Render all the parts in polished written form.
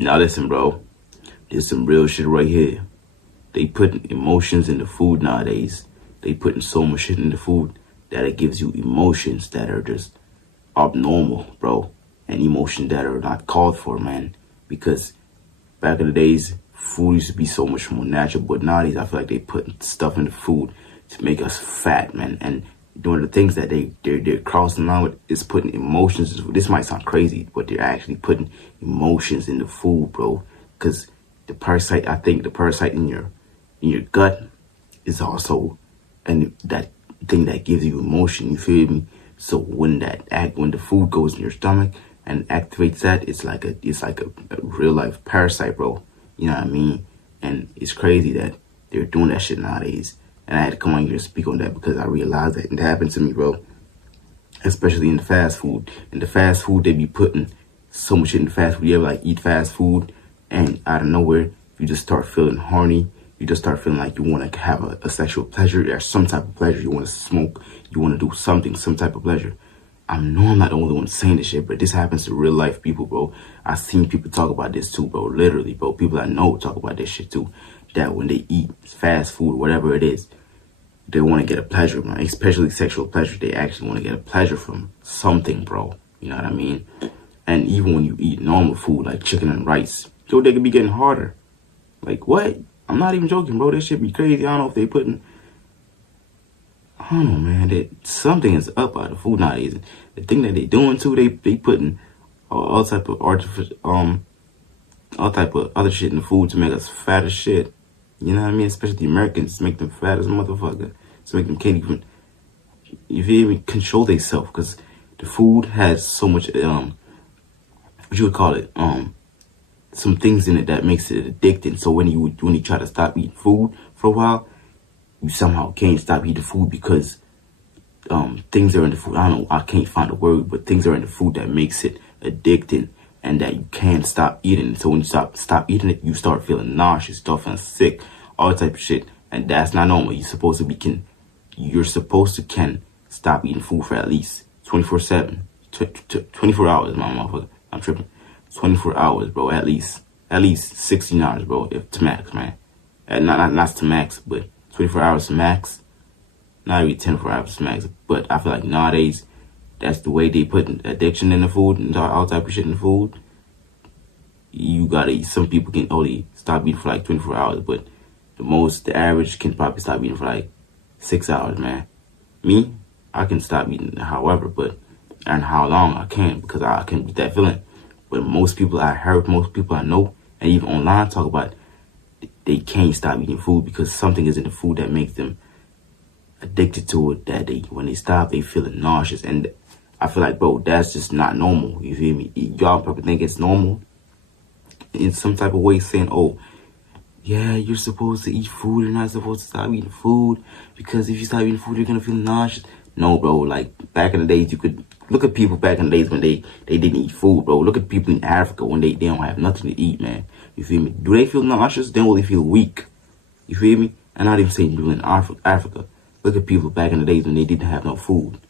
Now listen, bro. There's some real shit right here. They putting emotions in the food nowadays. They putting so much shit in the food that it gives you emotions that are just abnormal, bro. And emotions that are not called for, man. Because back in the days, food used to be so much more natural, but nowadays I feel like they put stuff in the food to make us fat, man. And one of the things that they're crossing line with is putting emotions. This might sound crazy, but they're actually putting emotions in the food, bro. Because I think the parasite in your gut is also and that thing that gives you emotion. You feel me? So when the food goes in your stomach and activates that, it's like a real life parasite, bro. You know what I mean? And it's crazy that they're doing that shit nowadays. And I had to come on here and speak on that because I realized that it happened to me, bro. Especially in the fast food. In the fast food, they be putting so much shit in the fast food. You ever like eat fast food and out of nowhere, you just start feeling horny. You just start feeling like you want to have a sexual pleasure or some type of pleasure. You want to smoke. You want to do something, some type of pleasure. I know I'm not the only one saying this shit, but this happens to real life people, bro. I've seen people talk about this too, bro. Literally, bro. People I know talk about this shit too. That when they eat fast food, whatever it is, they want to get a pleasure, man. Especially sexual pleasure. They actually want to get a pleasure from something, bro. You know what I mean? And even when you eat normal food like chicken and rice, so they could be getting harder. Like, what? I'm not even joking, bro. This shit be crazy. I don't know if they putting... I don't know, man. That something is up out of food nowadays. The thing that they doing too, they putting all type of artificial, all type of other shit in the food to make us fat as shit. You know what I mean? Especially the Americans, make them fat as a motherfucker. To make them can't even, you feel me, control themselves. Because the food has so much, what you would call it, some things in it that makes it addicting. So when you try to stop eating food for a while, you somehow can't stop eating food because things are in the food. I don't know, I can't find a word, but things are in the food that makes it addicting and that you can't stop eating it. So when you stop eating it, you start feeling nauseous, start feeling sick, all type of shit. And that's not normal. You're supposed to can stop eating food for at least 24/7. 24 hours, my motherfucker. I'm tripping. 24 hours, bro, at least 16 hours, bro, if to max, man. And not to max, but 24 hours to max. Not even 24 hours to max. But I feel like nowadays, that's the way they put addiction in the food and all type of shit in the food. You gotta eat. Some people can only stop eating for like 24 hours, but the average can probably stop eating for like 6 hours, man. Me, I can stop eating however, and how long I can, because I can beat that feeling. But most people I know, and even online talk about, they can't stop eating food because something is in the food that makes them addicted to it, that when they stop, they feeling nauseous. And I feel like, bro, that's just not normal. You feel me? Y'all probably think it's normal in some type of way, saying, oh, yeah, you're supposed to eat food. You're not supposed to stop eating food because if you stop eating food, you're going to feel nauseous. No, bro. Like, back in the days, you could look at people back in the days when they didn't eat food, bro. Look at people in Africa when they don't have nothing to eat, man. You feel me? Do they feel nauseous? They only feel weak. You feel me? I'm not even saying people in Africa. Look at people back in the days when they didn't have no food.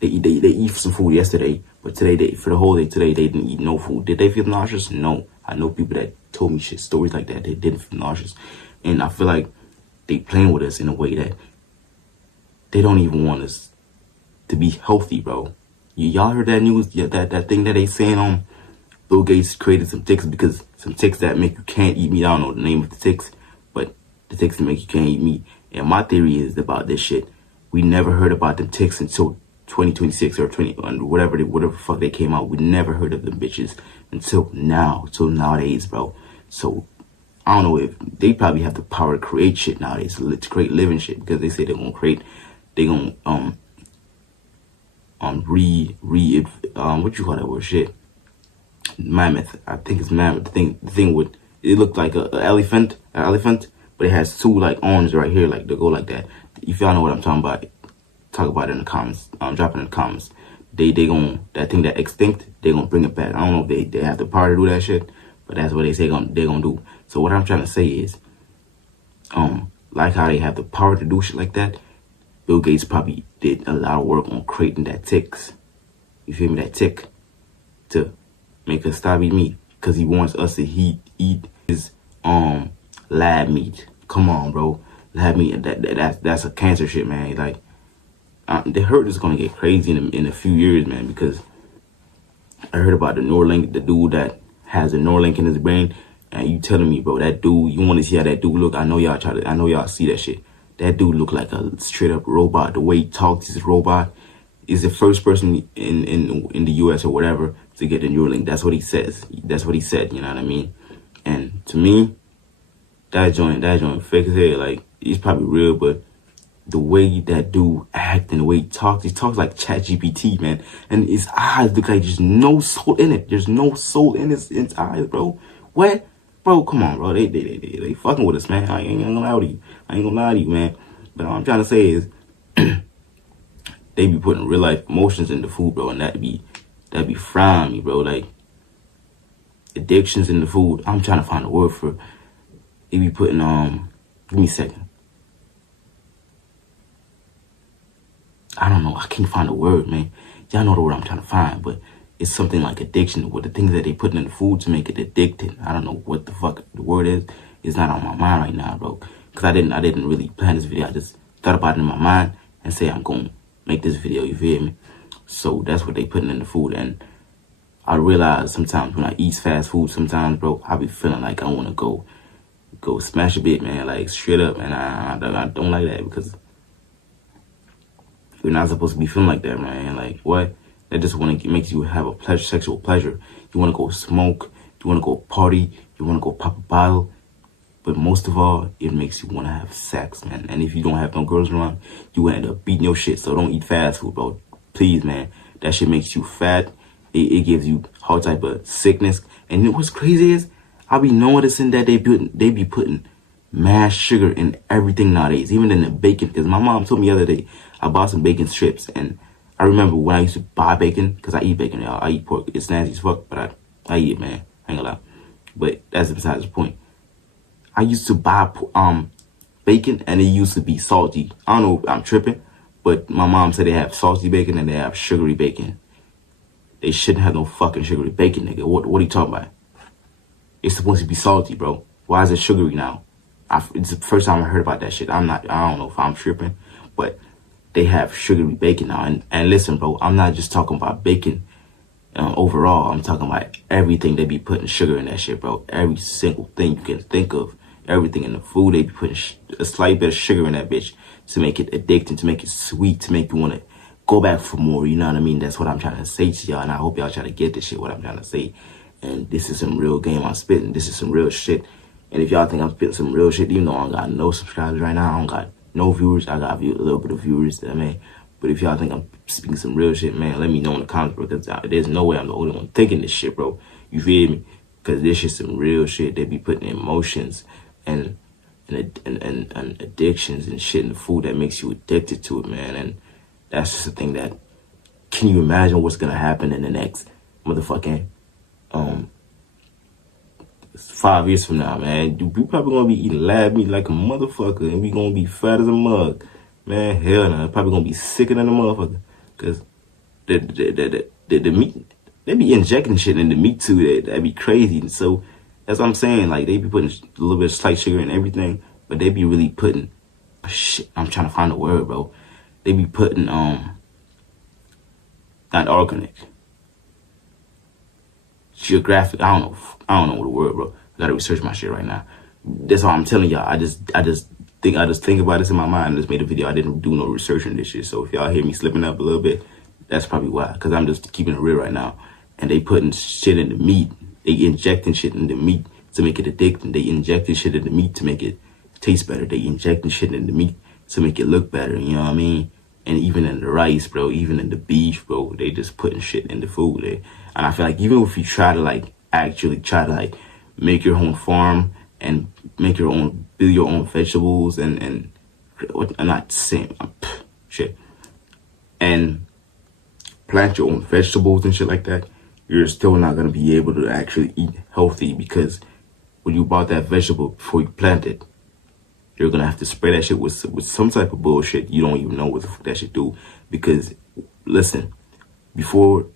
They eat some food yesterday, but today, for the whole day today, they didn't eat no food. Did they feel nauseous? No. I know people that told me stories like that. They didn't feel nauseous. And I feel like they playing with us in a way that they don't even want us to be healthy, bro. Y'all heard that news? Yeah, that thing that they saying Bill Gates created some ticks that make you can't eat meat. I don't know the name of the ticks, but the ticks that make you can't eat meat. And my theory is about this shit. We never heard about them ticks until 2026 or whatever the fuck they came out. We never heard of them bitches until nowadays, bro. So I don't know if they probably have the power to create shit nowadays, to create living shit, because they say they're gonna create, what you call that word, shit, mammoth. I think it's mammoth. The thing with, it looked like an elephant, but it has two like arms right here, like they go like that. If y'all know what I'm talking about, talk about it in the comments. Drop it in the comments. They gonna, that thing that extinct, they gonna bring it back. I don't know if they have the power to do that shit, but that's what they say they're gonna do. So what I'm trying to say is, like how they have the power to do shit like that, Bill Gates probably did a lot of work on creating that ticks. You feel me? That tick to make us stop eating meat. because he wants us to eat his lab meat. Come on, bro. Lab meat, that's a cancer shit, man. Like, the hurt is gonna get crazy in a few years, man, because I heard about the Neuralink, the dude that has a Neuralink in his brain, and you telling me, bro, that dude, you want to see how that dude look? I know y'all see that shit. That dude look like a straight up robot. The way he talks, he's a robot. Is the first person in the US or whatever to get a Neuralink. That's what he says. That's what he said, you know what I mean? And to me, that joint fake as hell. Like, he's probably real, but the way that dude act and the way he talks like ChatGPT, man. And his eyes look like there's no soul in it. There's no soul in his eyes, bro. What? Bro, come on, bro. They fucking with us, man. I ain't gonna lie to you, man. But all I'm trying to say is they be putting real life emotions in the food, bro, and that'd be frying me, bro. Like, addictions in the food. I'm trying to find a word for it. They be putting give me a second. I don't know. I can't find a word, man. Y'all know the word I'm trying to find, but it's something like addiction. With the things that they put in the food to make it addicted. I don't know what the fuck the word is. It's not on my mind right now, bro. Cause I didn't really plan this video. I just thought about it in my mind and say I'm gonna make this video. You feel me? So that's what they putting in the food, and I realize sometimes when I eat fast food, sometimes, bro, I be feeling like I want to go smash a bit, man. Like, straight up, and I don't like that because you're not supposed to be feeling like that, man. Like, what? That just makes you have a sexual pleasure. You want to go smoke. You want to go party. You want to go pop a bottle. But most of all, it makes you want to have sex, man. And if you don't have no girls around, you will end up beating your shit. So don't eat fast food, bro. Please, man. That shit makes you fat. It gives you all type of sickness. And you know what's crazy is, I be noticing that they be putting mad sugar in everything nowadays, even in the bacon. Because my mom told me the other day, I bought some bacon strips, and I remember when I used to buy bacon, because I eat bacon, y'all. I eat pork. It's nasty as fuck, but I eat it, man. I ain't gonna lie. But that's besides the point. I used to buy bacon, and it used to be salty. I don't know if I'm tripping, but my mom said they have salty bacon and they have sugary bacon. They shouldn't have no fucking sugary bacon, nigga. What are you talking about? It's supposed to be salty, bro. Why is it sugary now? It's the first time I heard about that shit. I don't know if I'm tripping, but they have sugary bacon now. And listen, bro, I'm not just talking about bacon overall. I'm talking about everything they be putting sugar in that shit, bro. Every single thing you can think of. Everything in the food, they be putting a slight bit of sugar in that bitch to make it addicting, to make it sweet, to make you want to go back for more. You know what I mean? That's what I'm trying to say to y'all, and I hope y'all try to get this shit, what I'm trying to say. And this is some real game I'm spitting. This is some real shit. And if y'all think I'm spitting some real shit, even though I don't got no subscribers right now, I don't got no viewers, I got a little bit of viewers, I mean. But if y'all think I'm speaking some real shit, man, let me know in the comments, bro, because there's no way I'm the only one thinking this shit, bro. You feel me? Because this shit's some real shit. They be putting emotions and addictions and shit in the food that makes you addicted to it, man. And that's just the thing that, can you imagine what's gonna happen in the next motherfucking 5 years from now, man? We probably gonna be eating lab meat like a motherfucker, and we gonna be fat as a mug, man. Hell no, probably gonna be sicker than a motherfucker, cause the meat, they be injecting shit in the meat too. That'd be crazy. And so that's what I'm saying. Like, they be putting a little bit of slight sugar in everything, but they be really putting shit. I'm trying to find a word, bro. They be putting not organic, geographic. I don't know what the word, bro. I gotta research my shit right now. That's all I'm telling y'all. I just think about this in my mind. I just made a video. I didn't do no research on this shit. So if y'all hear me slipping up a little bit, that's probably why. Cause I'm just keeping it real right now. And they putting shit in the meat. They injecting shit in the meat to make it addicting. They injecting shit in the meat to make it taste better. They injecting shit in the meat to make it look better. You know what I mean? And even in the rice, bro, even in the beef, bro, they just putting shit in the food. And I feel like even if you try to actually try to make your own farm and build your own vegetables and I'm not saying shit, and plant your own vegetables and shit like that, you're still not going to be able to actually eat healthy, because when you bought that vegetable before you plant it, you're going to have to spray that shit with some type of bullshit. You don't even know what the fuck that shit do. Because, listen, before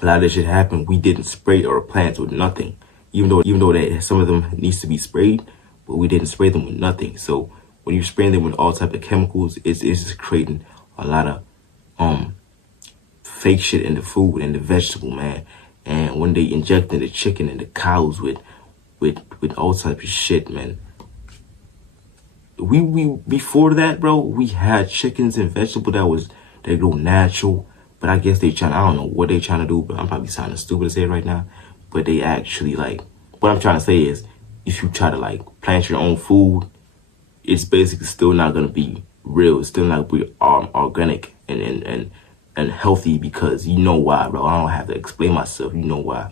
A lot of this shit happened. We didn't spray our plants with nothing, even though that some of them needs to be sprayed, but we didn't spray them with nothing. So when you're spraying them with all type of chemicals, it's just creating a lot of fake shit in the food and the vegetable, man. And when they injected the chicken and the cows with all type of shit, man. We before that, bro, we had chickens and vegetables they go natural. But I guess I don't know what they trying to do, but I'm probably sounding stupid to say it right now. But they actually, like, what I'm trying to say is, if you try to, like, plant your own food, it's basically still not going to be real. It's still not going to be organic and healthy, because you know why, bro. I don't have to explain myself. You know why.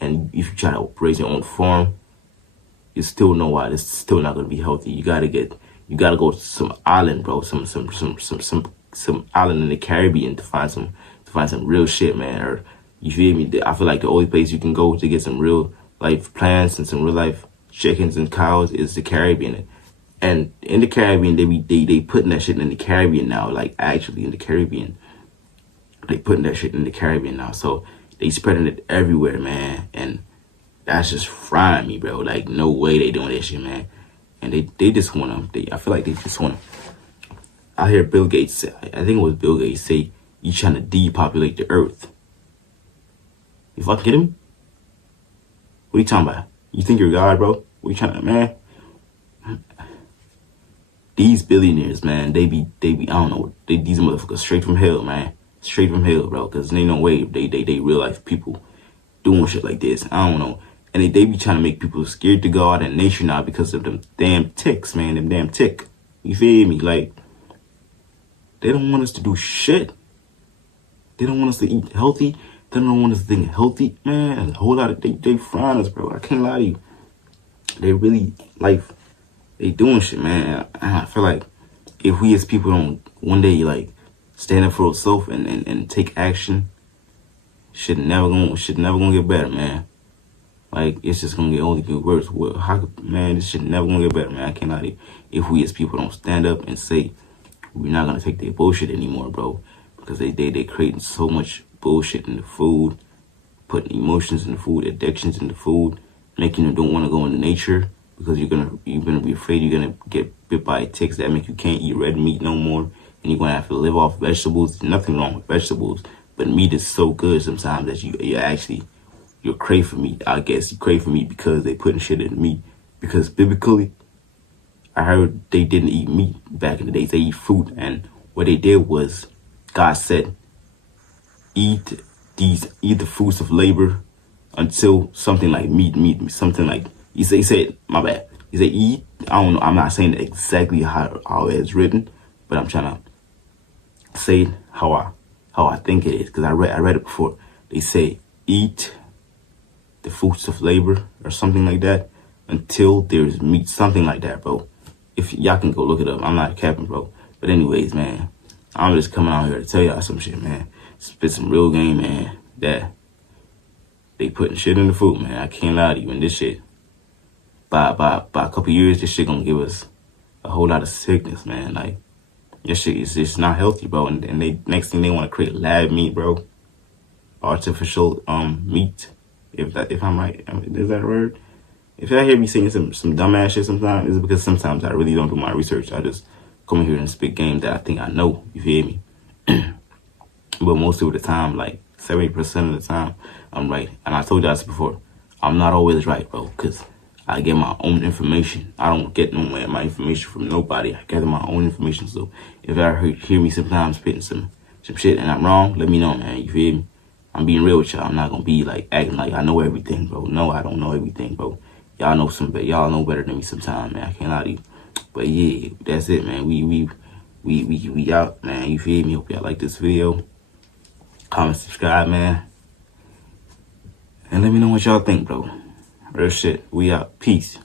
And if you try to raise your own farm, you still know why. It's still not going to be healthy. You got to go to some island, bro. Some island in the Caribbean to find some real shit, man. Or you feel me? I feel like the only place you can go to get some real life plants and some real life chickens and cows is the Caribbean. And in the Caribbean, they putting that shit in the Caribbean now. Like, actually in the Caribbean, they putting that shit in the Caribbean now. So they spreading it everywhere, man. And that's just frying me, bro. Like, no way they doing that shit, man. And they just want to. I feel like they just want to. I hear Bill Gates say, I think it was Bill Gates say, you trying to depopulate the earth. You fucking kidding me? What are you talking about? You think you're God, bro? What you trying to, man? These billionaires, man, they be, I don't know, these motherfuckers straight from hell, man. Straight from hell, bro. Because there ain't no way they real life people doing shit like this. I don't know. And they be trying to make people scared to God and nature now because of them damn ticks, man. Them damn tick. You feel me? Like, they don't want us to do shit. They don't want us to eat healthy. They don't want us to think healthy. Man, a whole lot of, they frying us, bro. I can't lie to you. They really, like, they doing shit, man. I feel like if we as people don't one day, like, stand up for ourselves and take action, shit never gonna get better, man. Like, it's just gonna only get worse. Well, man, this shit never gonna get better, man. I can't lie to you. If we as people don't stand up and say, we're not gonna take their bullshit anymore, bro. Because they creating so much bullshit in the food, putting emotions in the food, addictions in the food, making you don't want to go into nature because you're gonna be afraid you're gonna get bit by ticks that make you can't eat red meat no more, and you're gonna have to live off vegetables. There's nothing wrong with vegetables, but meat is so good sometimes that you crave for meat. I guess you crave for meat because they putting shit in meat. Because biblically, I heard they didn't eat meat back in the days. They eat fruit. And what they did was, God said, eat the fruits of labor until something like meat, something like, he said, my bad. He said, eat. I don't know. I'm not saying exactly how it's written, but I'm trying to say it how I think it is. Because I read it before. They say, eat the fruits of labor or something like that until there's meat, something like that, bro. If y'all can go look it up. I'm not capping, bro. But anyways, man, I'm just coming out here to tell y'all some shit, man. Spit some real game, man. That they putting shit in the food, man. I can't lie to you. And this shit, by a couple years, this shit gonna give us a whole lot of sickness, man. Like, this shit is just not healthy, bro. And they next thing they want to create lab meat, bro. Artificial meat. If I'm right, is that a word? If y'all hear me saying some dumbass shit sometimes, it's because sometimes I really don't do my research. I just come in here and spit game that I think I know. You feel me? But most of the time, like 70% of the time, I'm right. And I told y'all this before. I'm not always right, bro, because I get my own information. I don't get my information from nobody. I gather my own information. So if y'all hear me sometimes spitting some shit and I'm wrong, let me know, man. You feel me? I'm being real with y'all. I'm not gonna be like acting like I know everything, bro. No, I don't know everything, bro. Y'all know better than me sometimes, man. I can't lie to you. But yeah, that's it, man. We out, man. You feel me? Hope y'all like this video. Comment, subscribe, man. And let me know what y'all think, bro. Real shit. We out. Peace.